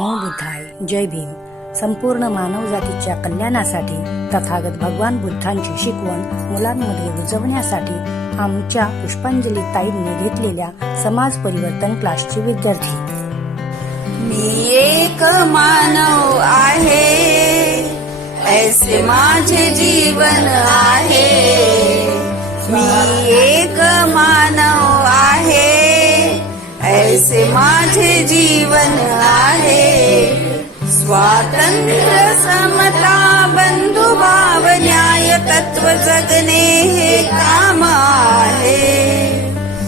नमो बुद्धाय. जय भीम. संपूर्ण मानवजातीच्या कल्याणासाठी तथागत भगवान बुद्धांची शिकवण मुलांमध्ये रुजवण्यासाठी आमच्या पुष्पांजली ताईंनी घेतलेल्या समाज परिवर्तन क्लासचे विद्यार्थी. मी एक मानव आहे, ऐसे माझे जीवन आहे. मी एक मानव आहे, ऐसे माझे जीवन आहे. स्वातंत्र्य समता बंधुभाव न्याय तत्व जगणे हे काम आहे.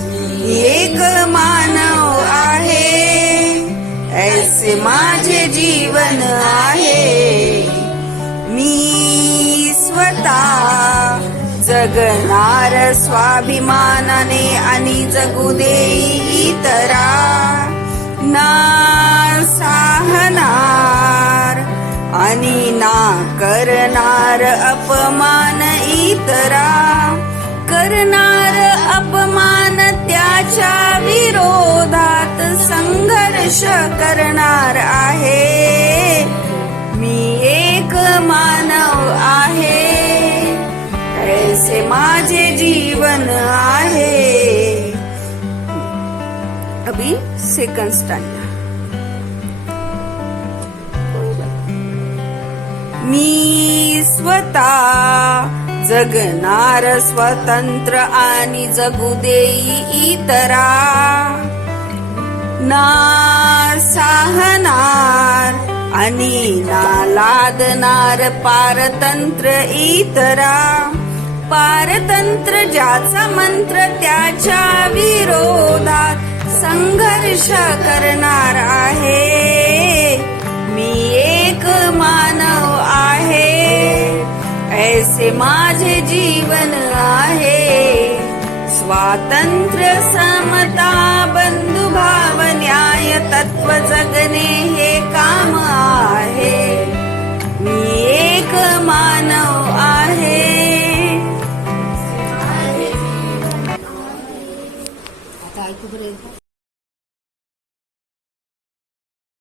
मी एक मानव आहे, ऐसे माझे जीवन आहे. मी स्वतः जगणार स्वाभिमानाने आणि जगू देई इतरा. ना साहणार आणि ना करणार अपमान इतरा. करणार अपमान त्याच्या विरोधात संघर्ष करणार आहे. मी एक मानव आहे, ऐसे माझे जीवन आहे. अभी सेकंड स्टँडर्ड. मी स्वतः जगणार स्वतंत्र आणि जगू देई इतरा. ना साहणार आणि ना लादणार पारतंत्र इतरा. पारतंत्र ज्याचा मंत्र त्याच्या विरोधात संघर्ष करणार आहे. मी एक मानव आहे, ऐसे माझे जीवन आहे. स्वातंत्र्य समता बंधुभाव न्याय तत्व जगणे